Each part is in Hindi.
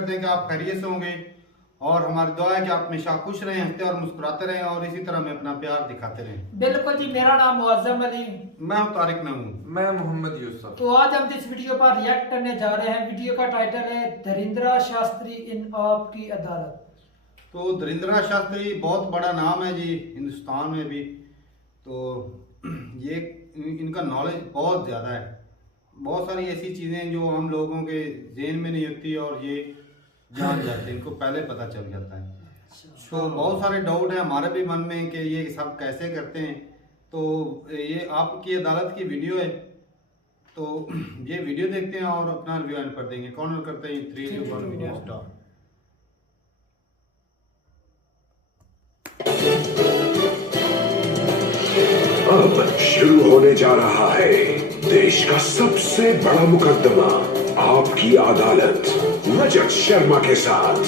करते हैं कि आप खैरियत से होंगे और हमारी दुआ है कि आप हमेशा खुश रहें, हंसते और मुस्कुराते रहें और इसी तरह में अपना प्यार दिखाते रहें। बिल्कुल जी, मेरा नाम मुअज्जम अली, मैं हूं तारिक में हूं। मैं मोहम्मद यूसुफ। तो आज हम जिस वीडियो पर रिएक्ट करने जा रहे हैं, वीडियो का टाइटल है धीरेंद्र शास्त्री इन आपकी अदालत। तो धीरेंद्र शास्त्री बहुत बड़ा नाम है जी हिंदुस्तान में भी। तो ये इनका नॉलेज बहुत ज़्यादा है, बहुत सारी ऐसी चीज़ें जो हम लोगों के जेहन में नहीं होती और ये जान जाते हैं, इनको पहले पता चल जाता है। तो बहुत सारे डाउट है हमारे भी मन में कि ये सब कैसे करते हैं। तो ये आपकी अदालत की वीडियो है, तो ये वीडियो देखते हैं और अपना रिव्यू एंड पर देंगे। कौन करते हैं? 3, 2, 1 वीडियो स्टार्ट। अब शुरू होने जा रहा है देश का सबसे बड़ा मुकदमा, आपकी अदालत, रजत शर्मा के साथ।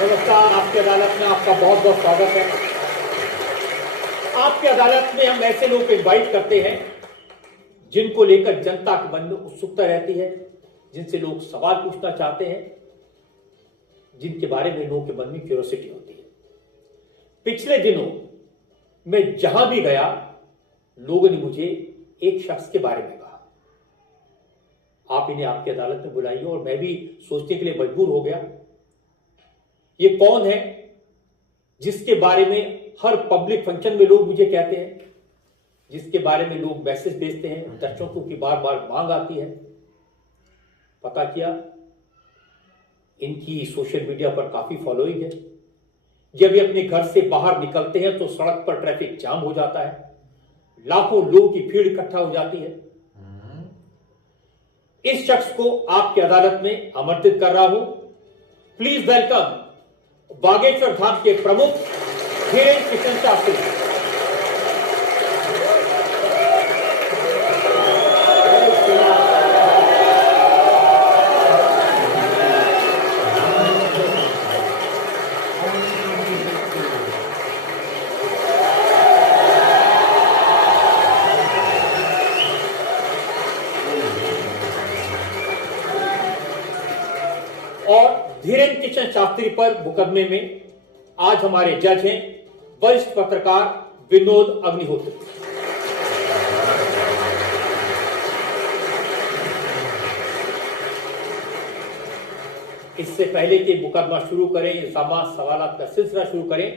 नमस्कार, आपकी अदालत में आपका बहुत बहुत स्वागत है। आपकी अदालत में हम ऐसे लोग को इनवाइट करते हैं जिनको लेकर जनता के मन में उत्सुकता रहती है, जिनसे लोग सवाल पूछना चाहते हैं, जिनके बारे में लोगों के मन में क्यूरियोसिटी होती है। पिछले दिनों मैं जहां भी गया, लोगों ने मुझे एक शख्स के बारे में कहा, आप इन्हें आपकी अदालत में बुलाइए, और मैं भी सोचने के लिए मजबूर हो गया, ये कौन है जिसके बारे में हर पब्लिक फंक्शन में लोग मुझे कहते हैं, जिसके बारे में लोग मैसेज भेजते हैं, दर्शकों की बार बार मांग आती है। पता किया, इनकी सोशल मीडिया पर काफी फॉलोइंग है। जब ये अपने घर से बाहर निकलते हैं तो सड़क पर ट्रैफिक जाम हो जाता है, लाखों लोगों की भीड़ इकट्ठा हो जाती है। इस शख्स को आपकी अदालत में आमंत्रित कर रहा हूं। प्लीज वेलकम बागेश्वर धाम के प्रमुख धीरेंद्र कृष्ण शास्त्री। और धीरेंद्र कृष्ण शास्त्री पर मुकदमे में आज हमारे जज हैं वरिष्ठ पत्रकार विनोद अग्निहोत्री। इससे पहले कि मुकदमा शुरू करें, इल्जामात सवालात का सिलसिला शुरू करें,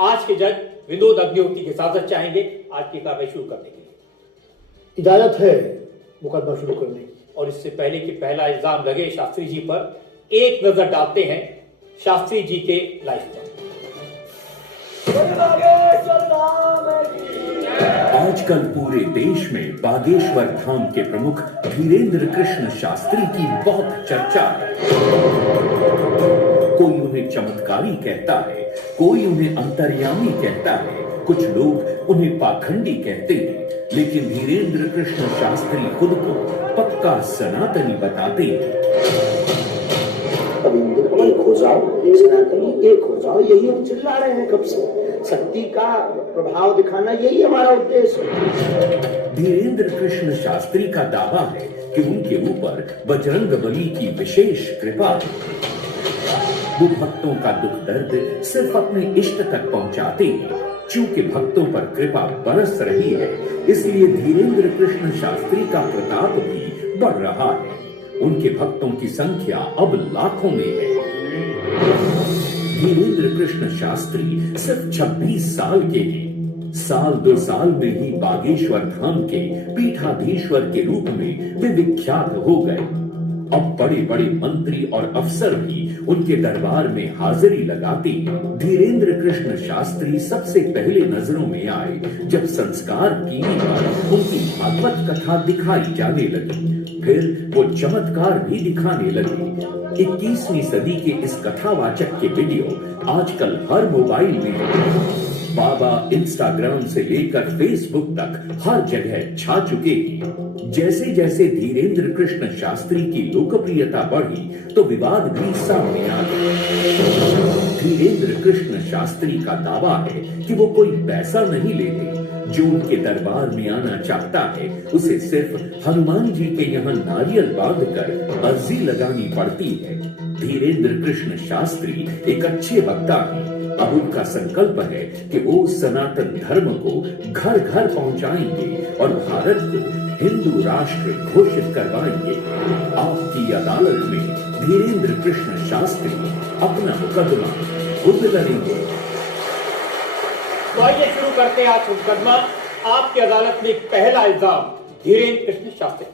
आज के जज विनोद अग्निहोत्री की इजाजत चाहेंगे आज की कार्रवाई शुरू करने के लिए। इजाजत है मुकदमा शुरू करने की। और इससे पहले कि पहला इल्जाम लगे शास्त्री जी पर, एक नजर डालते हैं शास्त्री जी के लाइफ पर। आजकल पूरे देश में बागेश्वर धाम के प्रमुख धीरेंद्र कृष्ण शास्त्री की बहुत चर्चा है। कोई उन्हें चमत्कारी कहता है, कोई उन्हें अंतर्यामी कहता है, कुछ लोग उन्हें पाखंडी कहते हैं, लेकिन धीरेंद्र कृष्ण शास्त्री खुद को पक्का सनातनी बताते हैं। एक हो जाओ, सनातनी एक हो जाओ, यही हम चिल्ला रहे हैं कब से। शक्ति का प्रभाव दिखाना यही हमारा उद्देश्य है। धीरेंद्र कृष्ण शास्त्री का दावा है कि उनके ऊपर बजरंगबली की विशेष कृपा है। वो भक्तों का दुख दर्द सिर्फ अपने इष्ट तक पहुंचाते हैं। चूंकि भक्तों पर कृपा बरस रही है, इसलिए धीरेंद्र कृष्ण शास्त्री का प्रताप भी बढ़ रहा है। उनके भक्तों की संख्या अब लाखों में है। धीरेंद्र कृष्ण शास्त्री सिर्फ 26 साल के हैं। साल 2 साल में ही बागेश्वर धाम के पीठाधीश्वर के रूप में वे विख्यात हो गए। अब बड़े बड़े मंत्री और अफसर भी उनके दरबार में हाजिरी लगाते हैं। धीरेंद्र कृष्ण शास्त्री सबसे पहले नजरों में आए जब संस्कार टीवी पर उनकी भागवत कथा दिखाई जाने लगी। फिर वो चमत्कार भी दिखाने लगे। 21वीं सदी के इस कथावाचक के वीडियो आजकल हर मोबाइल में है। बाबा इंस्टाग्राम से लेकर फेसबुक तक हर जगह छा चुके हैं। जैसे जैसे धीरेंद्र कृष्ण शास्त्री की लोकप्रियता बढ़ी तो विवाद भी सामने आ गए। धीरेन्द्र कृष्ण शास्त्री का दावा है कि वो कोई पैसा नहीं लेते। जो उनके दरबार में आना चाहता है उसे सिर्फ हनुमान जी के यहाँ नारियल बांधकर अर्जी लगानी पड़ती है। धीरेन्द्र कृष्ण शास्त्री एक अच्छे वक्ता हैं। अब उनका संकल्प है कि वो सनातन धर्म को घर घर पहुंचाएंगे और भारत को हिंदू राष्ट्र घोषित करवाएंगे। आपकी अदालत में धीरेन्द्र कृष्ण शास्त्री अपना मुकदमा खुद लड़ेंगे। तो आइए शुरू करते हैं आज मुकदमा। आपकी अदालत में पहला इल्जाम धीरेन्द्र कृष्ण शास्त्री।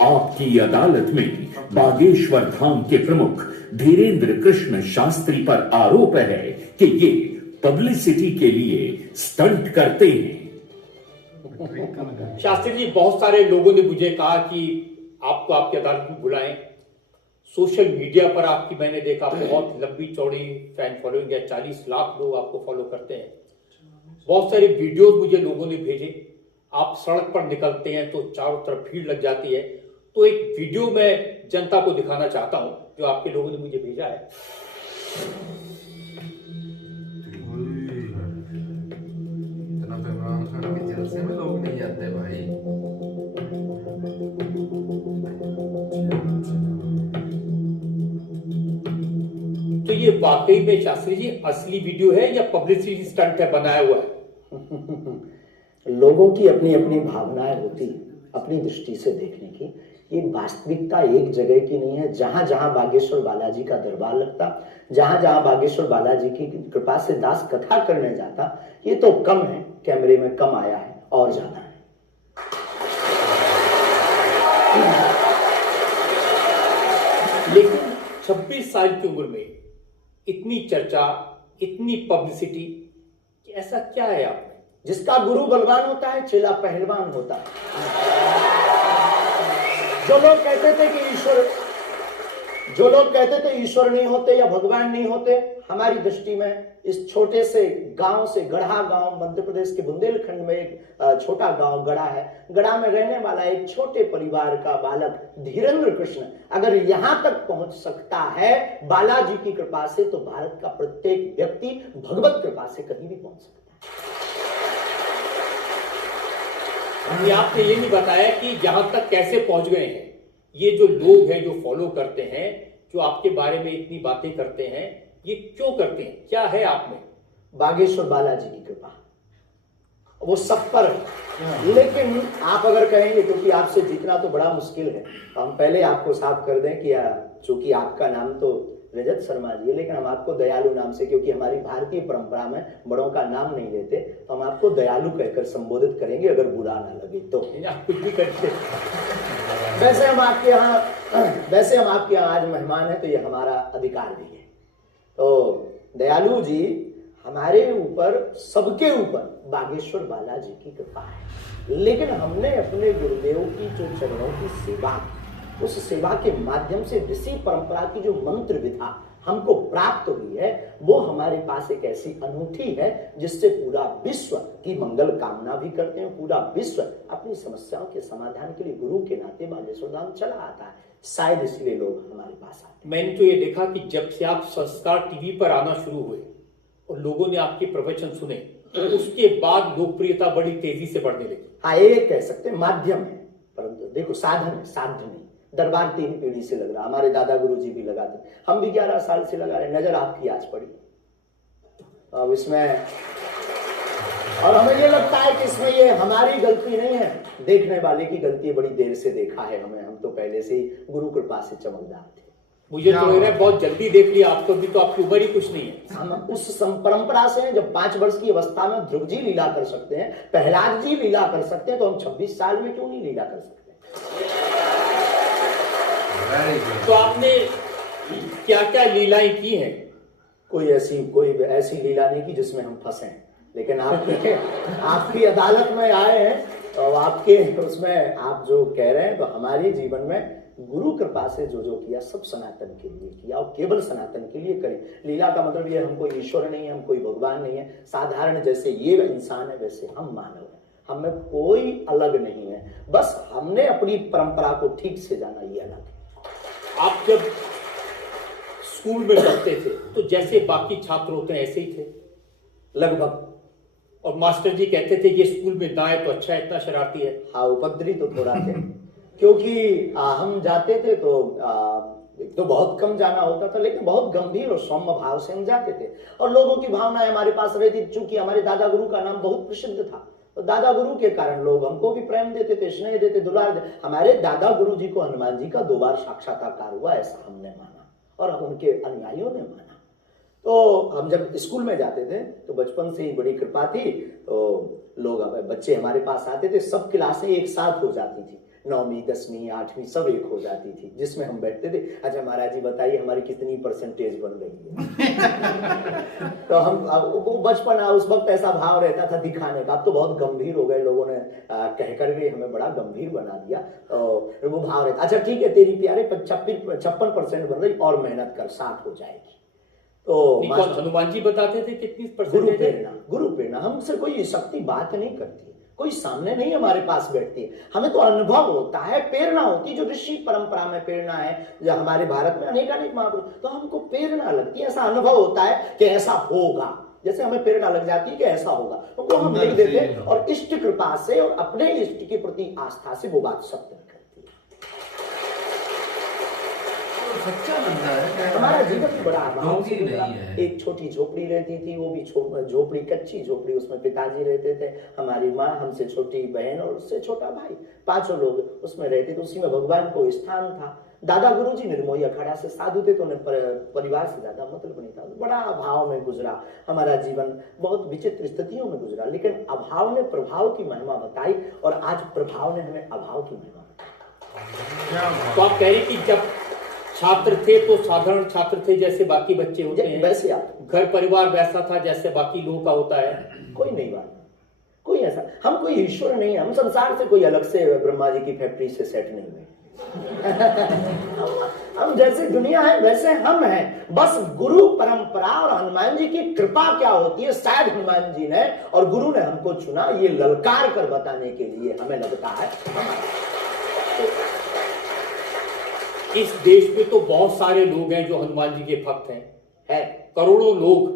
आपकी अदालत में बागेश्वर धाम के प्रमुख धीरेन्द्र कृष्ण शास्त्री पर आरोप है कि ये पब्लिसिटी के लिए स्टंट करते हैं। शास्त्री जी, बहुत सारे लोगों ने मुझे कहा कि आपको आपकी अदालत में बुलाएं। सोशल मीडिया पर आपकी मैंने देखा बहुत लंबी चौड़ी फैन फॉलोइंग है, 40 लाख लोग आपको फॉलो करते हैं। बहुत सारे वीडियोस मुझे लोगों ने भेजे। आप सड़क पर निकलते हैं तो चारों तरफ भीड़ लग जाती है। तो एक वीडियो मैं जनता को दिखाना चाहता हूं जो आपके लोगों ने मुझे भेजा है। इतना तो इमरान खान की जलसे में लोग नहीं आते भाई। तो ये वाकई में शास्त्री जी असली वीडियो है या पब्लिसिटी स्टंट है, बनाया हुआ है? लोगों की अपनी अपनी भावनाएं होती है, अपनी दृष्टि से देखने की। ये वास्तविकता एक जगह की नहीं है। जहां जहां बागेश्वर बालाजी का दरबार लगता, जहां जहां बागेश्वर बालाजी की कृपा से दास कथा करने जाता, ये तो कम है, कैमरे में कम आया है, और ज्यादा है। लेकिन 26 साल की उम्र में इतनी चर्चा, इतनी पब्लिसिटी, ऐसा क्या है आप में? जिसका गुरु बलवान होता है, चेला पहलवान होता है। जो लोग कहते थे कि ईश्वर नहीं होते या भगवान नहीं होते, हमारी दृष्टि में इस छोटे से गांव से, गढ़ा गांव, मध्य प्रदेश के बुंदेलखंड में एक छोटा गांव गढ़ा है। गढ़ा में रहने वाला एक छोटे परिवार का बालक धीरेन्द्र कृष्ण अगर यहां तक पहुंच सकता है बालाजी की कृपा से, तो भारत का प्रत्येक व्यक्ति भगवत कृपा से कहीं भी पहुंच सकता है। आपने ये नहीं बताया कि यहां तक कैसे पहुंच गए हैं। ये जो लोग हैं, जो फॉलो करते हैं, जो आपके बारे में इतनी बातें करते हैं, ये क्यों करते हैं? क्या है आप में? बागेश्वर बालाजी की कृपा, वो सब पर है। लेकिन आप अगर कहेंगे, क्योंकि आपसे जीतना तो बड़ा मुश्किल है, तो हम पहले आपको साफ कर दें कि चूंकि आपका नाम तो रजत शर्मा जी है, लेकिन हम आपको दयालु नाम से, क्योंकि हमारी भारतीय परंपरा में बड़ों का नाम नहीं लेते, तो हम आपको दयालु कहकर संबोधित करेंगे, अगर बुरा ना लगे तो। आप कुछ भी करते। वैसे हम आपके यहाँ आज मेहमान हैं, तो ये हमारा अधिकार भी है। तो दयालु जी, हमारे ऊपर, सबके ऊपर बागेश्वर बालाजी की कृपा है। लेकिन हमने अपने गुरुदेव की जो चरणों की सेवा, उस सेवा के माध्यम से ऋषि परंपरा की जो मंत्र विधा हमको प्राप्त हुई है, वो हमारे पास एक ऐसी अनूठी है जिससे पूरा विश्व की मंगल कामना भी करते हैं। पूरा विश्व अपनी समस्याओं के समाधान के लिए गुरु के नाते बागेश्वर धाम चला आता है। शायद इसलिए लोग हमारे पास आते हैं। मैंने तो ये देखा कि जब से आप संस्कार टीवी पर आना शुरू हुए और लोगों ने आपके प्रवचन सुने, तो उसके बाद लोकप्रियता बड़ी तेजी से बढ़ने लगी। हाँ, ये कह सकते हैं माध्यम है, परंतु देखो साधन है, साध्य नहीं। दरबार 3 पीढ़ी से लग रहा, हमारे दादा गुरु जी भी लगाते, हम भी 11 साल से लगा रहे। नजर आपकी आज पड़ी अब इसमें, और हमें ये लगता है कि इसमें ये हमारी गलती नहीं है, देखने वाले की गलती है। बड़ी देर से देखा है हमें, हम तो पहले से ही गुरु कृपा से चमकदार थे। मुझे तो लग रहा है बहुत जल्दी देख लिया आप तो, भी तो आपकी उम्र ही कुछ नहीं है। हम उस परंपरा से हैं, जब 5 वर्ष की अवस्था में ध्रुव जी लीला कर सकते हैं, प्रहलाद जी लीला कर सकते हैं, तो हम 26 साल में क्यों नहीं लीला कर सकते? तो आपने क्या क्या लीलाएं की हैं? कोई ऐसी लीला नहीं की जिसमें हम फंसे, लेकिन आपकी अदालत में आए हैं, तो आपके उसमें आप जो कह रहे हैं, तो हमारे जीवन में गुरु कृपा से जो जो किया सब सनातन के लिए किया, और केवल सनातन के लिए करें। लीला का मतलब ये, हम कोई ईश्वर नहीं है, हम कोई भगवान नहीं है। साधारण जैसे ये इंसान है, वैसे हम मानव हैं, हमें कोई अलग नहीं है। बस हमने अपनी परंपरा को ठीक से जाना, ये अलग है। आप जब स्कूल में पढ़ते थे तो जैसे बाकी छात्र होते हैं ऐसे ही थे लगभग। और मास्टर जी कहते थे ये स्कूल में ना है तो अच्छा है, इतना शरारती है। हाँ, उपद्रवी तो थोड़ा थे क्योंकि हम जाते थे तो एक तो बहुत कम जाना होता था, लेकिन बहुत गंभीर और सौम्य भाव से हम जाते थे और लोगों की भावनाएं हमारे पास रहती। चूंकि हमारे दादा गुरु का नाम बहुत प्रसिद्ध था तो दादा गुरु के कारण लोग हमको भी प्रेम देते थे, स्नेह देते, दुलार देते। हमारे दादा गुरु जी को हनुमान जी का 2 बार साक्षात्कार हुआ, ऐसा हमने माना और उनके अनुयायियों ने माना। तो हम जब स्कूल में जाते थे तो बचपन से ही बड़ी कृपा थी, तो लोग बच्चे हमारे पास आते थे, सब क्लासें एक साथ हो जाती थी, 9वीं 10वीं 8वीं सब एक हो जाती थी, जिसमें हम बैठते थे। अच्छा महाराज जी बताइए हमारी कितनी परसेंटेज बन रही है। तो हम वो बचपन उस वक्त ऐसा भाव रहता था दिखाने का। अब तो बहुत गंभीर हो गए, लोगों ने कह करके हमें बड़ा गंभीर बना दिया। तो वो भाव रहता, अच्छा ठीक है तेरी प्यारे 56% बन रही और मेहनत कर 60 हो जाएगी। तो हनुमान जी बताते थे कितनी परसेंटेज। गुरु प्रेरणा हमसे कोई शक्ति बात नहीं करती, कोई सामने नहीं हमारे पास बैठती है, हमें तो अनुभव होता है, प्रेरणा होती है। जो ऋषि परंपरा में प्रेरणा है, जो हमारे भारत में अनेक महापुरुष, तो हमको प्रेरणा लगती है, ऐसा अनुभव होता है कि ऐसा होगा, जैसे हमें प्रेरणा लग जाती है कि ऐसा होगा, तो वो हम लिख देते हैं और इष्ट कृपा से और अपने इष्ट के प्रति आस्था से वो बात सत्य करती है। सच्चा बंदा है, हमारा जीवन बड़ा ढोंगी नहीं है। एक छोटी झोपड़ी रहती थी, वो भी झोपड़ी कच्ची झोपड़ी, उसमें पिताजी रहते थे, हमारी माँ, हमसे छोटी बहन और उससे छोटा भाई, 5 लोग उसमें रहते थे। उसी में भगवान को स्थान था। दादा गुरुजी निर्मोही अखाड़ा से साधु थे तो उन्हें परिवार से ज्यादा मतलब नहीं था। बड़ा अभाव में गुजरा हमारा जीवन, बहुत विचित्र स्थितियों में गुजरा, लेकिन अभाव ने प्रभाव की महिमा बताई और आज प्रभाव ने हमें अभाव की महिमा बताई। तो आप कह रहे हैं कि जब छात्र थे तो साधारण छात्र थे जैसे बाकी बच्चे होते हैं, वैसे आप घर परिवार वैसा था जैसे बाकी लोगों का होता है। कोई नहीं बात, कोई ऐसा, हम कोई ईश्वर नहीं है, हम संसार से कोई अलग से ब्रह्मा जी की फैक्ट्री से सेट नहीं हुए। हम जैसे दुनिया है वैसे हम हैं, बस गुरु परंपरा और हनुमान जी की कृपा क्या होती है, शायद हनुमान जी ने और गुरु ने हमको चुना ये ललकार कर बताने के लिए, हमें लगता है। इस देश में तो बहुत सारे लोग हैं जो हनुमान जी के भक्त हैं, करोड़ों लोग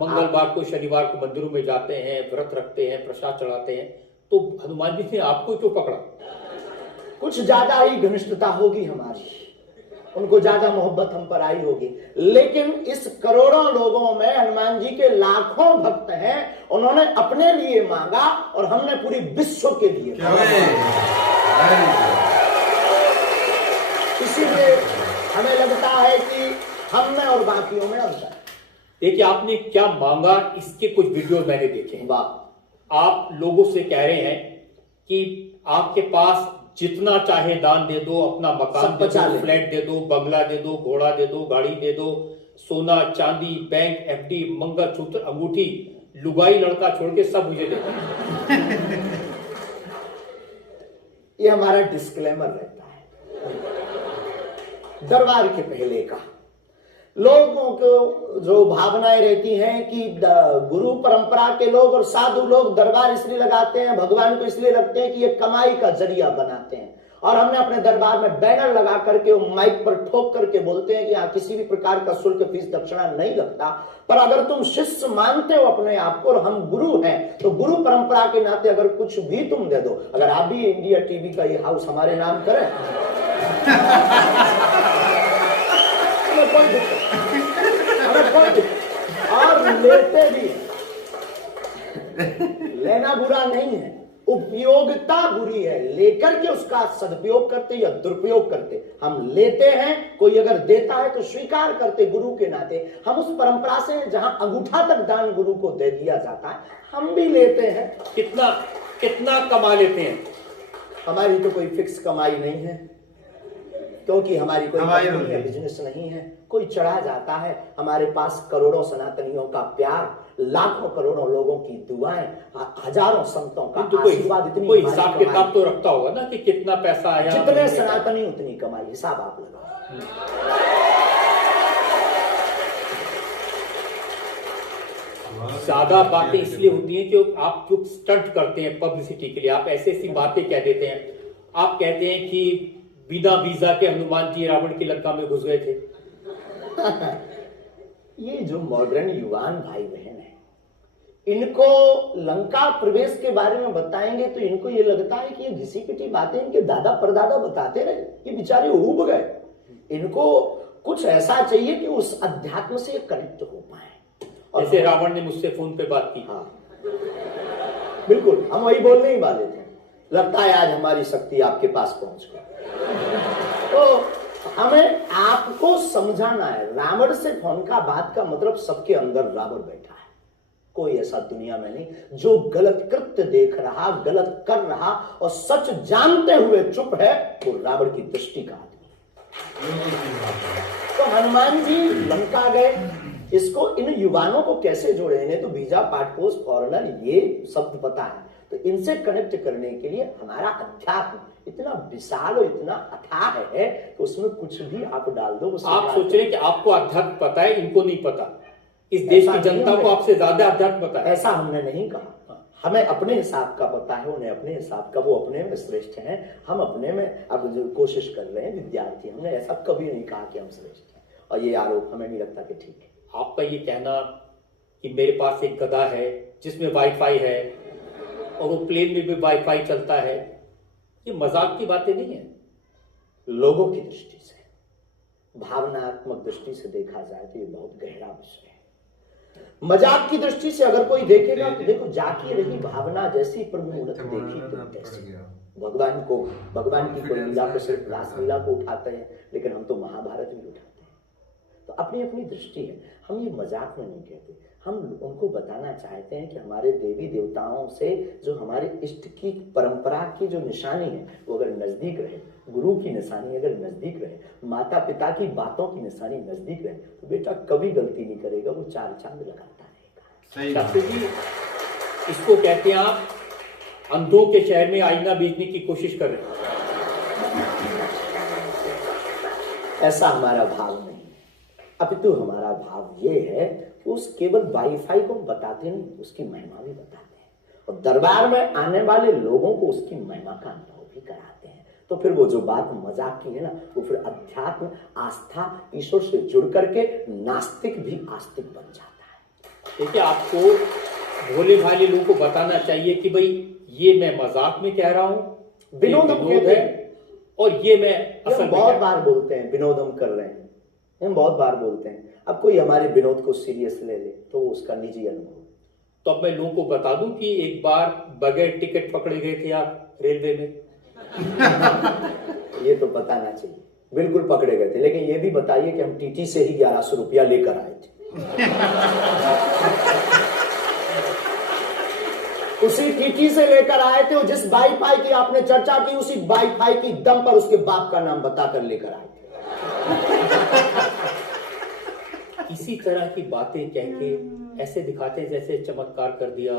मंगलवार को शनिवार को मंदिरों में जाते हैं, व्रत रखते हैं, प्रसाद चढ़ाते हैं, तो हनुमान जी ने आपको क्यों पकड़ा? कुछ ज्यादा ही घनिष्ठता होगी हमारी, उनको ज्यादा मोहब्बत हम पर आई होगी, लेकिन इस करोड़ों लोगों में हनुमान जी के लाखों भक्त हैं। उन्होंने अपने लिए मांगा और हमने पूरी विश्व के लिए इसीलिए हमें लगता है कि हम में और बाकियों में अंतर। देखिए आपने क्या मांगा, इसके कुछ वीडियो मैंने देखे हैं। आप लोगों से कह रहे हैं कि आपके पास जितना चाहे दान दे दो, अपना मकान दे दो, फ्लैट दे दो, बंगला दे दो, घोड़ा दे दो, गाड़ी दे दो, सोना चांदी, बैंक, एफडी, मंगलसूत्र, अंगूठी, लुगाई लड़का छोड़ के सब मुझे दे दो। ये हमारा डिस्क्लेमर रहता है दरबार के पहले का। लोगों को जो भावनाएं रहती हैं कि गुरु परंपरा के लोग और साधु लोग दरबार इसलिए लगाते हैं, भगवान को इसलिए रखते हैं कि ये कमाई का जरिया बनाते हैं, और हमने अपने दरबार में बैनर लगा करके माइक पर ठोक करके बोलते हैं कि यहाँ किसी भी प्रकार का शुल्क, फीस, दक्षिणा नहीं लगता। पर अगर तुम शिष्य मानते हो अपने आप को और हम गुरु हैं, तो गुरु परंपरा के नाते अगर कुछ भी तुम दे दो, अगर आप भी इंडिया टीवी का ये हाउस हमारे नाम करें और लेते भी, लेना बुरा नहीं है, उपयोगिता बुरी है, लेकर के उसका सदुपयोग करते या दुरुपयोग करते। हम लेते हैं, कोई अगर देता है तो स्वीकार करते गुरु के नाते। हम उस परंपरा से जहां अंगूठा तक दान गुरु को दे दिया जाता है, हम भी लेते हैं। कितना कमा लेते हैं? हमारी तो कोई फिक्स कमाई नहीं है, क्योंकि हमारी कोई बिजनेस नहीं है। कोई चढ़ा जाता है, हमारे पास करोड़ों सनातनियों का प्यार, लाखों करोड़ों लोगों की दुआएं, हजारों संतों का आशीर्वाद, इतनी कोई हिसाब किताब तो रखता होगा ना कि कितना पैसा आया। जितने सनातनी उतनी कमाई, हिसाब आप लगाओ। ज्यादा बातें इसलिए होती हैं कि आप जो स्टंट करते हैं पब्लिसिटी के लिए, आप ऐसी ऐसी बातें कह देते हैं। आप कहते हैं कि बिना वीजा के हनुमान जी रावण की लंका में घुस गए थे। ये जो मॉडर्न युवान भाई बहन है, इनको लंका प्रवेश के बारे में बताएंगे तो इनको ये लगता है कि ये घिसी पिटी बातें इनके दादा परदादा बताते रहे, ये बेचारे ऊब गए। इनको कुछ ऐसा चाहिए कि उस अध्यात्म से कनेक्ट हो पाए। और जैसे रावण ने मुझसे फोन पे बात की। हाँ बिल्कुल, हम वही बोलने ही वाले थे। लगता है आज हमारी शक्ति आपके पास पहुंच गई। तो हमें आपको समझाना है, रावण से फोन का बात का मतलब सबके अंदर रावण बैठा है। कोई ऐसा दुनिया में नहीं जो गलत कृत्य देख रहा, गलत कर रहा और सच जानते हुए चुप है, वो रावण की दृष्टि का आदमी। तो हनुमान जी लंका गए, इसको इन युवानों को कैसे जोड़े, इन्हें तो वीजा, पासपोर्ट, फॉरेनर ये शब्द पता है, तो इनसे कनेक्ट करने के लिए हमारा अध्यात्म इतना विशाल और इतना अथाह है कि उसमें कुछ भी आप डाल दो। आप सोच रहे हैं कि आपको अध्यात्म पता है, इनको नहीं पता। इस देश की जनता को आपसे ज्यादा अध्यात्म पता है। ऐसा हमने नहीं कहा, हमें अपने हिसाब का पता है, उन्हें अपने हिसाब का, वो अपने में श्रेष्ठ हैं, हम अपने में अब जो कोशिश कर रहे हैं विद्यार्थी। हमने ऐसा कभी नहीं कहा कि हम श्रेष्ठ हैं, और ये आरोप हमें नहीं लगता कि ठीक है। आपका ये कहना कि मेरे पास एक गधा है जिसमें वाईफाई है और वो प्लेन में भी वाईफाई चलता है, ये मजाक की बातें नहीं है। लोगों की दृष्टि से, भावनात्मक दृष्टि से देखा जाए तो ये बहुत गहरा विषय है। मजाक की दृष्टि से अगर कोई देखेगा तो देखो, जाकी रही भावना जैसी प्रभु मूर्त देखी तुम कैसी। भगवान की कोई लीला को सिर्फ रास लीला को उठाते हैं, लेकिन हम तो महाभारत भी उठाते हैं। तो अपनी अपनी दृष्टि है, हम ये मजाक में नहीं कहते, हम उनको बताना चाहते हैं कि हमारे देवी देवताओं से जो हमारे इष्ट की परंपरा की जो निशानी है वो अगर नजदीक रहे, गुरु की निशानी अगर नजदीक रहे, माता पिता की बातों की निशानी नजदीक रहे, तो बेटा कभी गलती नहीं करेगा, वो चार चांद लगाता रहेगा। शास्त्री जी, इसको कहते हैं आप अंधों के शहर में आईना बेचने की कोशिश कर रहे हैं। ऐसा हमारा भाव नहीं है, अपितु हमारा भाव ये है कि उस केवल वाईफाई को बताते नहीं, उसकी महिमा भी बताते हैं, और दरबार में आने वाले लोगों को उसकी महिमा का अनुभव भी कराते हैं। तो फिर वो जो बात मजाक की है ना, वो फिर अध्यात्म, आस्था, ईश्वर से जुड़ करके नास्तिक भी आस्तिक बन जाता है। देखिए, आपको भोले भाले लोगों को बताना चाहिए कि भाई ये मैं मजाक में कह रहा हूं, विनोद है, और ये मैं असल में बहुत बार बोलते हैं विनोद हम कर रहे हैं, हम बहुत बार बोलते हैं। अब कोई हमारे विनोद को सीरियस ले ले तो उसका निजी अनुभव। तो अब मैं लोगों को बता दूं कि एक बार बगैर टिकट पकड़े गए थे आप रेलवे में। ये तो बताना चाहिए, बिल्कुल पकड़े गए थे, लेकिन ये भी बताइए कि हम टीटी से ही 1100 रुपया लेकर आए थे। उसी टीटी से लेकर आए थे, और जिस वाईफाई की आपने चर्चा की उसी वाईफाई की दम पर उसके बाप का नाम बताकर लेकर आए थे। इसी तरह की बातें कह के ऐसे दिखाते हैं जैसे चमत्कार कर दिया,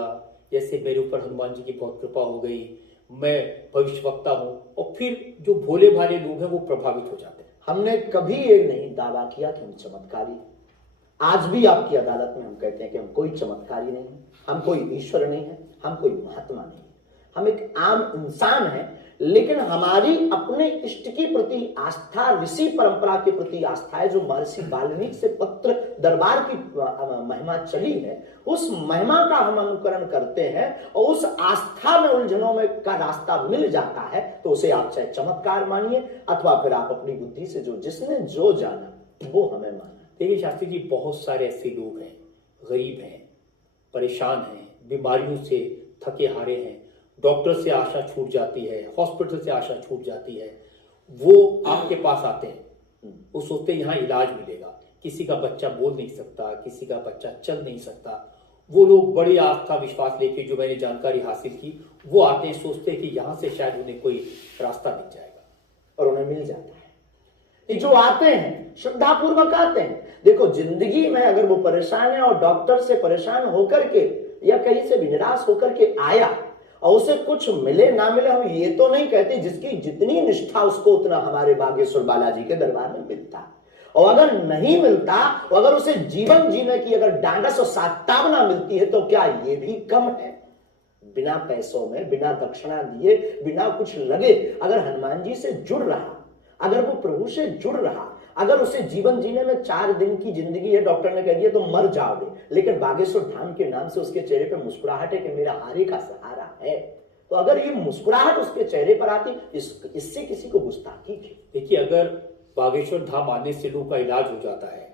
जैसे मेरे ऊपर हनुमान जी की बहुत कृपा हो गई, मैं भविष्यवक्ता हूं, और फिर जो भोले भाले लोग हैं वो प्रभावित हो जाते हैं। हमने कभी ये नहीं दावा किया कि हम चमत्कारी। आज भी आपकी अदालत में हम कहते हैं कि हम कोई चमत्कारी नहीं है, हम कोई ईश्वर नहीं है, हम कोई महात्मा नहीं है, हम एक आम इंसान हैं, लेकिन हमारी अपने इष्ट के प्रति आस्था, ऋषि परंपरा के प्रति आस्था है। जो महर्षि वाल्मीकि से पत्र दरबार की महिमा चली है, उस महिमा का हम अनुकरण करते हैं, और उस आस्था में उलझनों में का रास्ता मिल जाता है, तो उसे आप चाहे चमत्कार मानिए अथवा फिर आप अपनी बुद्धि से जो जिसने जो जाना वो हमें माना। देखिए शास्त्री जी, बहुत सारे ऐसे लोग हैं, गरीब हैं, परेशान हैं, बीमारियों से थके हारे हैं, डॉक्टर से आशा छूट जाती है, हॉस्पिटल से आशा छूट जाती है, वो आपके पास आते हैं, वो सोचते हैं यहाँ इलाज मिलेगा। किसी का बच्चा बोल नहीं सकता, किसी का बच्चा चल नहीं सकता, वो लोग बड़ी आस्था विश्वास लेके, जो मैंने जानकारी हासिल की, वो आते हैं, सोचते हैं कि यहाँ से शायद उन्हें कोई रास्ता मिल जाएगा, और उन्हें मिल जाता है। ये जो आते हैं श्रद्धा पूर्वक आते हैं। देखो, जिंदगी में अगर वो परेशान है और डॉक्टर से परेशान होकर के या कहीं से भी निराश होकर के आया और उसे कुछ मिले ना मिले, हम ये तो नहीं कहते, जिसकी जितनी निष्ठा उसको उतना हमारे बागेश्वर बालाजी के दरबार में मिलता। और अगर नहीं मिलता, और अगर उसे जीवन जीने की अगर डांडस और सात्तावना मिलती है, तो क्या ये भी कम है? बिना पैसों में, बिना दक्षिणा दिए, बिना कुछ लगे, अगर हनुमान जी से जुड़ रहा, अगर वो प्रभु से जुड़ रहा, अगर उसे जीवन जीने में 4 दिन की जिंदगी है, डॉक्टर ने कह दिया तो मर जाओगे, लेकिन बागेश्वर धाम के नाम से उसके चेहरे पे मुस्कुराहट है कि मेरा हारे का सहारा है। तो अगर ये मुस्कुराहट उसके चेहरे पर आती, इससे किसी को गुस्ताखी थी। देखिए, अगर बागेश्वर धाम आने से लोगों का इलाज हो जाता है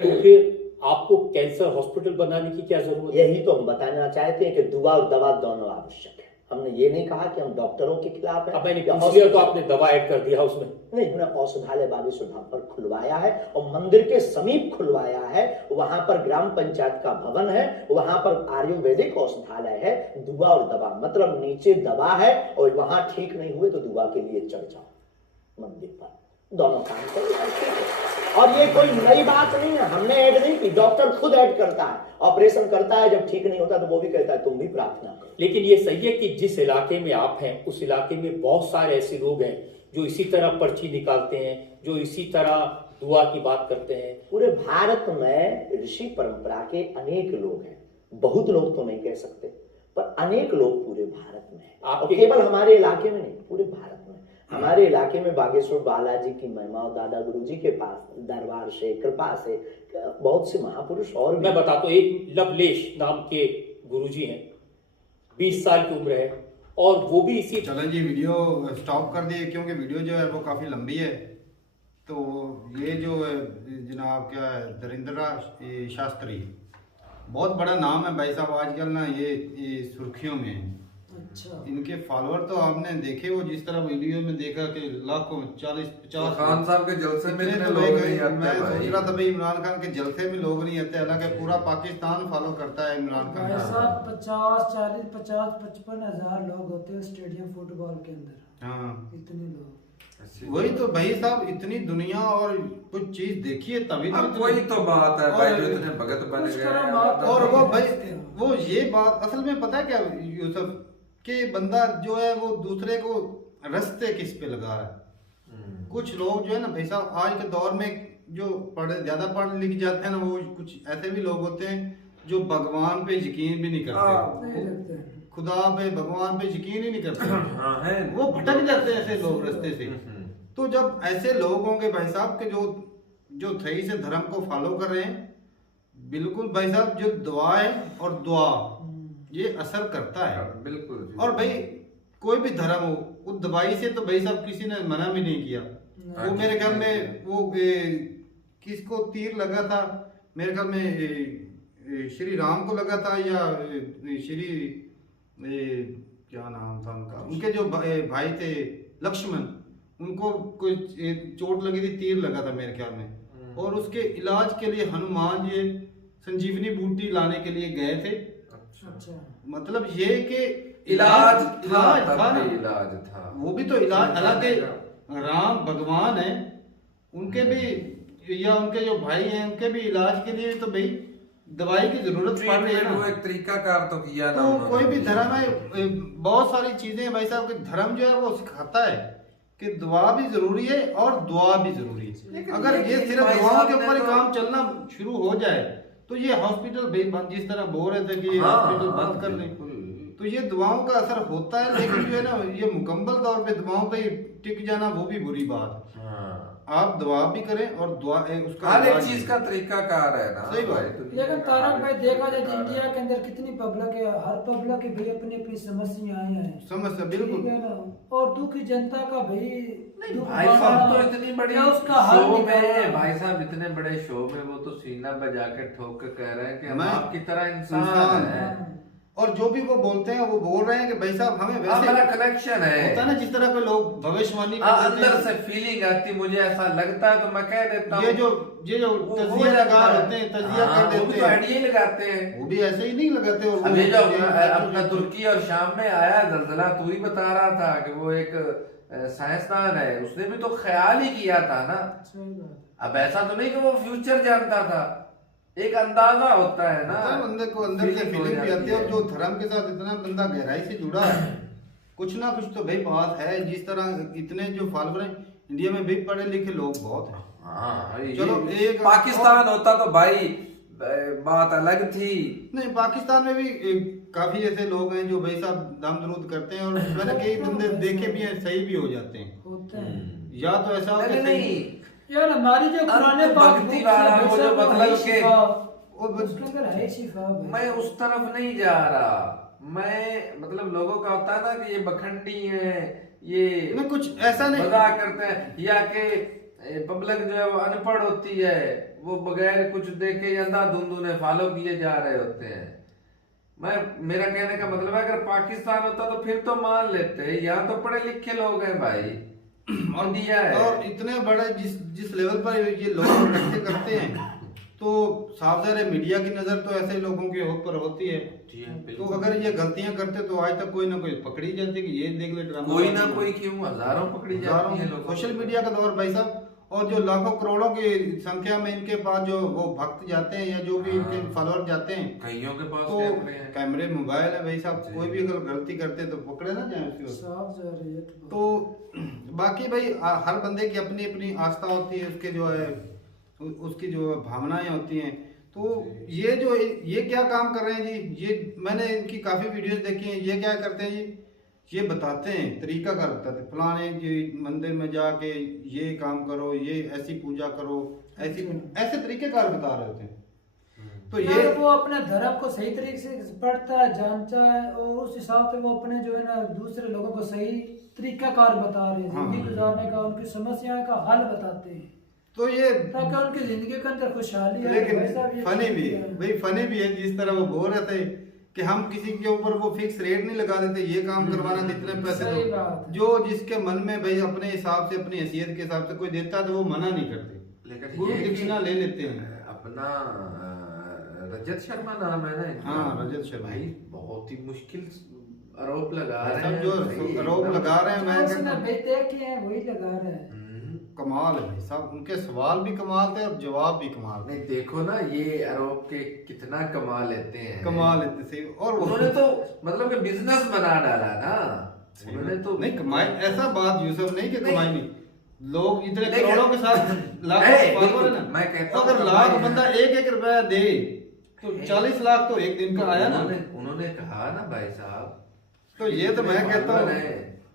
तो फिर आपको कैंसर हॉस्पिटल बनाने की क्या जरूरत है? यही तो हम बताना चाहते हैं कि दुआ और दवा दोनों आवश्यक है। हमने ये नहीं कहा कि हम डॉक्टरों के खिलाफ हैं। अब मैंने पूछ लिया तो आपने दवा ऐड कर दिया उसमें। नहीं, हमने औषधालय बागेश्वर धाम पर खुलवाया है और मंदिर के समीप खुलवाया है। वहां पर ग्राम पंचायत का भवन है, वहां पर आयुर्वेदिक औषधालय है। दुआ और दवा मतलब नीचे दवा है और वहां ठीक नहीं हुए तो दुआ के लिए चढ़ जाओ मंदिर पर, दोनों काम करो। और ये कोई नई बात नहीं है, हमने ऐड नहीं की, डॉक्टर खुद ऐड करता है। ऑपरेशन करता है, जब ठीक नहीं होता तो वो भी कहता है तुम भी प्रार्थना करो। लेकिन ये सही है कि जिस इलाके में आप हैं उस इलाके में बहुत सारे ऐसे लोग हैं जो इसी तरह पर्ची निकालते हैं, जो इसी तरह दुआ की बात करते हैं। पूरे भारत में ऋषि परंपरा के अनेक लोग हैं, बहुत लोग तो नहीं कह सकते, पर अनेक लोग पूरे भारत में हैं। और केवल हमारे इलाके में नहीं, पूरे भारत में। हमारे इलाके में बागेश्वर बालाजी की महिमा और दादा गुरुजी के पास दरबार से, कृपा से बहुत से महापुरुष और मैं बताता हूँ, एक लवलेश नाम के गुरुजी हैं, 20 साल की उम्र है और वो भी इसी। चलें जी, वीडियो स्टॉप कर दिए क्योंकि वीडियो जो है वो काफ़ी लंबी है। तो ये जो है जनाब क्या है, धरींद्रा शास्त्री, बहुत बड़ा नाम है भाई साहब आजकल ना, ये सुर्खियों में है। अच्छा, इनके फॉलोअर तो आपने देखे, वो जिस तरह वीडियो में देखा कि लाखों 40-50 खान साहब के जलसे में इतने तो लोग नहीं आते मैं भाई। सोच रहा था भाई इमरान खान के जलसे में लोग नहीं आते, हालांकि पूरा पाकिस्तान फॉलो करता है इमरान खान भाई को। साहब 50, 40, 50, 55 हजार लोग होते हैं स्टेडियम फुटबॉल के अंदर। हाँ, इतने लोग। वही तो भाई साहब, इतनी दुनिया और कुछ चीज देखिए तभी तो अब वही तो बात है भाई, जो इतने भगत बन कुछ गए करो हैं। मत। और वो भाई वो ये बात असल में पता है क्या यूसुफ, कि बंदा जो है वो दूसरे को रस्ते किस पे लगा रहा है। कुछ लोग जो है ना भाई साहब, आज के दौर में जो ज्यादा पढ़ लिख जाते हैं ना, वो कुछ ऐसे भी लोग होते हैं जो भगवान पे यकीन भी नहीं करते, नहीं लगते हैं। खुदा पे भगवान पे यकीन ही नहीं करते। हाँ है, वो भटक जाते हैं ऐसे लोग रास्ते से। तो जब ऐसे लोग होंगे भाई साहब के जो सही से धर्म को फॉलो कर रहे हैं, बिल्कुल भाई साहब, जो दुआ है और दुआ ये असर करता है। बिल्कुल जी। और भाई कोई भी धर्म हो, उस दवाई से तो भाई साहब किसी ने मना भी नहीं किया। वो मेरे ख्याल में वो किसको तीर लगा था, मेरे ख्याल में श्री राम को लगा था, या श्री क्या नाम था उनका, उनके जो भाई थे लक्ष्मण, उनको कोई चोट लगी थी, तीर लगा था मेरे ख्याल में। और उसके इलाज के लिए हनुमान जी संजीवनी बूटी लाने के लिए गए थे। अच्छा, मतलब ये कि इलाज था तब ना, भी इलाज था, वो भी तो इलाज, हालांकि राम भगवान है, उनके भी या उनके जो भाई हैं उनके भी इलाज के लिए तो भाई दवाई की जरूरत पड़ रही है ना। वो एक तरीकाकार तो किया था तो उन्होंने। कोई भी धर्म है, बहुत सारी चीजें भाई साहब के धर्म जो है वो सिखाता है कि दुआ भी जरूरी है और दुआ भी जरूरी है। अगर ये सिर्फ भाई दुआओं साहब के ने ऊपर तो- काम चलना शुरू हो जाए तो ये हॉस्पिटल भी बंद, जिस तरह बोल रहे थे कि ये हाँ, हॉस्पिटल हाँ, बंद कर दें, बिल्कुल। तो ये दुआओं का असर होता है, लेकिन जो है ना ये मुकम्मल तौर पे दुआओं पे टिक जाना वो भी बुरी बात है। हाँ। आप दुआ भी करें और दुआ उसका हर एक इलाज चीज भी। का तरीकाकार है ना सही बात। भाई, दुनिया लेकिन का तारक हर भाई एक देखा जाए तो तरीकाकार इंडिया के अंदर कितनी पब्लिक है, हर पब्लिक की भाई अपनी अपनी समस्याएं हैं। समस्या ठीक बिल्कुल। है ना, और दुखी जनता का भाई दुख भाई साहब तो बढ़ाना, इतनी बड़ी या उसका हल शो निकालना। में, भाई साहब इतने बड़े शो में वो तो सीना बजा के ठोक के कह रहे हैं कि हम मैं आपकी तरह इंसान इंसान है, और जो भी वो बोलते हैं वो बोल रहे हैं कि भाई साहब हमें वैसे हमारा कनेक्शन है। होता है ना, जिस तरह के लोग भविष्यवाणी हाँ, कर देते अंदर हैं। से फीलिंग आती, मुझे ऐसा लगता है तो मैं कह देता हूँ। ये जो वो तजिया जाता लगा है। होते हैं, तजिया हाँ, कर वो भी देते तो हैं, आइडिया लगाते हैं। वो भी ऐसे ही नहीं लगाते। और अब ये जो वो अपना तुर्की और शाम में आया जल्जला, तू ही बता रहा था कि वो एक साइंसदान है, उसने भी तो ख्याल ही किया था ना। सही बात। अब ऐसा तो नहीं कि वो फ्यूचर जानता था, एक अंदाजा होता है ना, बंदे को अंदर से फीलिंग हो फीलिंग भी जाती आती है। और है। जो धर्म के साथ इतना बंदा गहराई से जुड़ा है, कुछ ना कुछ तो भाई बात है। जिस तरह इतने जो फॉलोअर हैं इंडिया में भी पढ़े लिखे लोग बहुत हैं। हाँ, चलो, ये एक पाकिस्तान होता तो भाई बात अलग थी। नहीं, पाकिस्तान में भी काफी ऐसे लोग हैं जो भाई साहब दम दरूद करते हैं, और मैंने कई बंदे देखे भी हैं, सही भी हो जाते हैं। होते हैं। या तो ऐसा हो कि नहीं, सही- नहीं यार हमारी जो पुराने भक्ति वाला वो जो मतलब के उसके अंदर है शिफा भाई। मैं उस तरफ नहीं जा रहा। मैं मतलब लोगों का होता है ना कि ये बखंडी है, ये नहीं कुछ ऐसा नहीं, मजाक करते हैं, या कि पब्लिक जो है वो अनपढ़ होती है, वो बगैर कुछ देखे अंधाधुंध ने फॉलो किए जा रहे होते हैं। मेरा कहने का मतलब है अगर पाकिस्तान होता तो फिर तो मान लेते, यहाँ तो पढ़े लिखे लोग हैं भाई और दिया है। और इतने बड़े जिस लेवल पर ये लोग प्रोटेक्ट करते हैं तो साफ ज़ाहिर है मीडिया की नजर तो ऐसे लोगों के ऊपर होती है। तो अगर ये गलतियां करते तो आज तक कोई ना कोई पकड़ी जाती कि ये देख ले ड्रामा, कोई ना कोई क्यों हजारों पकड़ी जाती है लोग। सोशल मीडिया का दौर भाई साहब, और जो लाखों करोड़ों की संख्या में इनके पास जो वो भक्त जाते हैं या जो भी इनके फॉलोअर जाते हैं, कईयों के पास तो कैमरे मोबाइल है भाई साहब, कोई भी अगर गलती करते तो पकड़े ना जाए उसकी। तो बाकी भाई हर बंदे की अपनी अपनी आस्था होती है, उसके जो है उसकी जो भावनाएं होती हैं। तो ये क्या काम कर रहे हैं जी, ये मैंने इनकी काफी वीडियोस देखी हैं। ये क्या करते हैं जी, ये बताते हैं तरीका कार बताते हैं, फलाने जी मंदिर में जाके ये काम करो, ये ऐसी पूजा करो, ऐसे तरीके कार बता रहे होते हैं। तो ये वो अपने धर्म को सही तरीके से पढ़ता है, जानता है, और उस हिसाब से वो अपने जो है ना दूसरे लोगों को सही तरीका कार बता रहे हैं, जिंदगी गुजारने का, उनकी समस्याओं का हल बताते हैं। तो ये ताकि उनकी जिंदगी के अंदर खुशहाली है। लेकिन फनी भी है भाई, फनी भी है जिस तरह वो बोल रहे थे कि हम किसी के ऊपर वो फिक्स रेट नहीं लगा देते, ये काम करवाना कितने पैसे दो, जो जिसके मन में भाई अपने हिसाब से अपनी हैसियत के हिसाब से कोई देता है तो वो मना नहीं करते, लेकिन गुरु दक्षिणा ले लेते हैं। अपना रजत शर्मा नाम है ना। हाँ रजत शर्मा भाई बहुत ही मुश्किल आरोप लगा रहे हैं, जो आरोप लगा रहे हैं, मैं देखे हैं वही लगा रहे हैं। कमाल है भाई साहब, उनके सवाल भी कमाल थे और जवाब भी कमाल। नहीं देखो ना ये आरोप के कितना कमा लेते हैं, कमा लेते सही। और उन्होंने तो मतलब कि बिजनेस बना डाला ना, उन्होंने तो नहीं कमाई, ऐसा बात यूसुफ नहीं कि कमाई नहीं, लोग इतने करोड़ों के साथ लाख, मैं कहता हूं अगर लाख बंदा एक रुपया दे तो 40 लाख तो एक दिन का आया ना। उन्होंने कहा ना भाई साहब, तो ये तो मैं कहता हूँ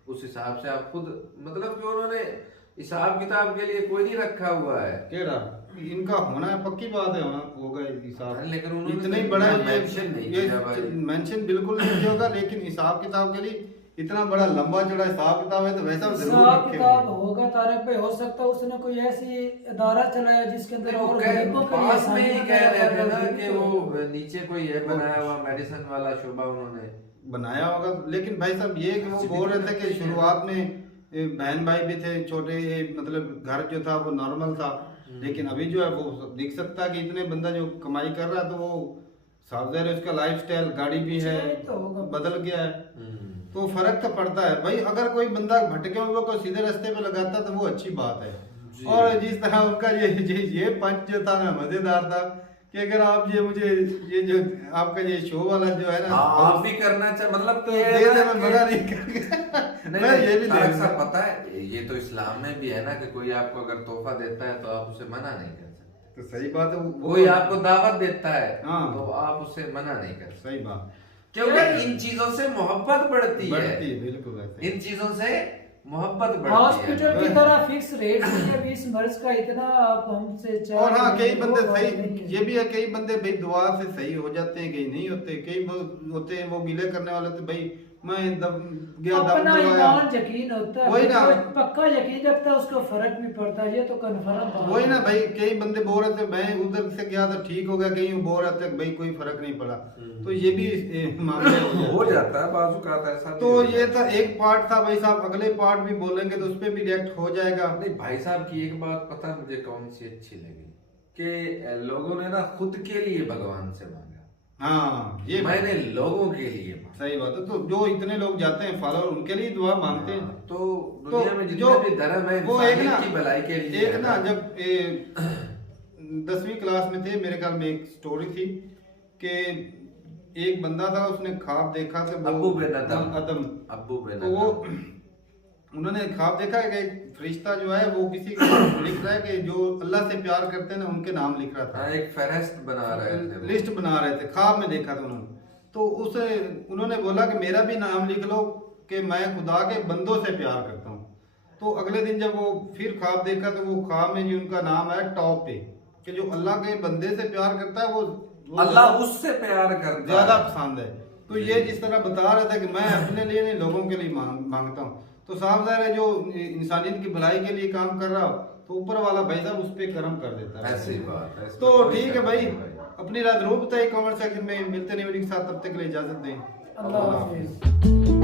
उस हिसाब से आप खुद मतलब कि उन्होंने हिसाब किताब के लिए कोई नहीं रखा हुआ है। कह रहा इनका होना है, पक्की बात है होना होगा हिसाब, लेकिन उन्होंने इतना ही बड़ा ये मेंशन बिल्कुल नहीं होगा, लेकिन हिसाब किताब के लिए इतना बड़ा लंबा चौड़ा हिसाब किताब है तो वैसा जरूर हिसाब किताब होगा तारक भाई। हो सकता है उसने कोई ऐसी अदारा चलाया जिसके अंदर और गरीबों के लिए पास में ही कह रहे थे ना कि वो नीचे कोई है बनाया हुआ मेडिसिन वाला शोभा उन्होंने बनाया होगा। लेकिन भाई साहब ये कि वो बोल रहे थे कि शुरुआत में बहन भाई भी थे छोटे, मतलब घर जो था वो नॉर्मल था, लेकिन अभी जो है वो दिख सकता है कि इतने बंदा जो कमाई कर रहा है तो वो साफ ज़ाहिर है उसका लाइफस्टाइल गाड़ी भी है बदल गया है, तो फर्क तो पड़ता है भाई। अगर कोई बंदा भटके हुए को सीधे रास्ते पे लगाता तो वो अच्छी बात है। और जिस तरह उनका ये पंच जो था ना मजेदार था कि अगर आप ये जो आपका ये शो वाला जो है ना आप भी करना चाहे मतलब तो मैं मना नहीं कर मैं ये भी पता है, ये तो इस्लाम में भी है ना कि कोई आपको अगर तोहफा देता है तो आप उसे मना नहीं कर सकते। तो सही बात है, कोई आपको दावत देता है तो आप उसे मना नहीं कर सकते। सही बात, क्योंकि इन चीजों से मोहब्बत बढ़ती है, बिल्कुल इन चीजों से मोहब्बत बढ़ती है। हॉस्पिटल की तरह फिक्स रेट है 20 मर्ज का, इतना आप हमसे चाहे। और हाँ कई बंदे सही ये भी है, कई बंदे भाई दुआ से सही हो जाते हैं, कई नहीं होते, कई होते हैं वो गिले करने वाले तो भाई मैं अपना ईमान यकीन होता है, वही ना पक्का यकीन रखता है उसको फर्क भी पड़ता है, ये तो कन्फर्म वही ना भाई। कई बंदे बोल रहे थे मैं उधर से गया था ठीक हो गया, कई बोल रहे थे भाई कोई फर्क नहीं पड़ा, तो ये भी मामले हो जाता है बाजू का ऐसा। तो ये था एक पार्ट था भाई साहब, अगले पार्ट भी बोलेंगे तो उस पर भी रिएक्ट हो जाएगा। नहीं भाई साहब की एक बात पता मुझे कौन सी अच्छी लगी कि लोगों ने ना खुद के लिए भगवान से मांगा। हाँ ये मैंने लोगों के लिए मांगा। सही बात है, तो जो इतने लोग जाते हैं फॉलोअर उनके लिए दुआ मांगते हैं। तो दुनिया में जितने भी धर्म है वो एक ना की भलाई के लिए एक ना जब 10वीं क्लास में थे मेरे ख्याल में एक स्टोरी थी कि एक बंदा था उसने ख्वाब देखा था अब्बू बिन अदम, तो वो उन्होंने ख्वाब देखा कि एक फरिश्ता जो है वो किसी को लिख रहा है कि जो अल्लाह से प्यार करते हैं ना उनके नाम लिख रहा था, एक फहरिस्त बना रहे थे, लिस्ट बना रहे थे, ख्वाब में देखा था उन्होंने। तो उन्होंने बोला कि मेरा भी नाम लिख लो कि मैं खुदा के बंदों से प्यार करता हूँ। तो अगले दिन जब वो फिर ख्वाब देखा तो वो ख्वाब में जी उनका नाम है टॉप पे, कि जो अल्लाह के बंदे से प्यार करता है वो अल्लाह उससे प्यार करता ज्यादा है। पसंद है। तो ये जिस तरह बता रहा था कि मैं अपने लिए नहीं लोगों के लिए मांगता हूँ, तो साफ ज़ाहिर है जो इंसानियत की भलाई के लिए काम कर रहा हो तो ऊपर वाला भाई साहब उस पर कर्म कर देता है। ऐसी बात है। तो ठीक है भाई, अपनी रात जरूर बताइए कमेंट सेक्शन में। मिलते नहीं वीडियो के साथ, तब तक के लिए इजाजत दें। अल्लाह हाफिज।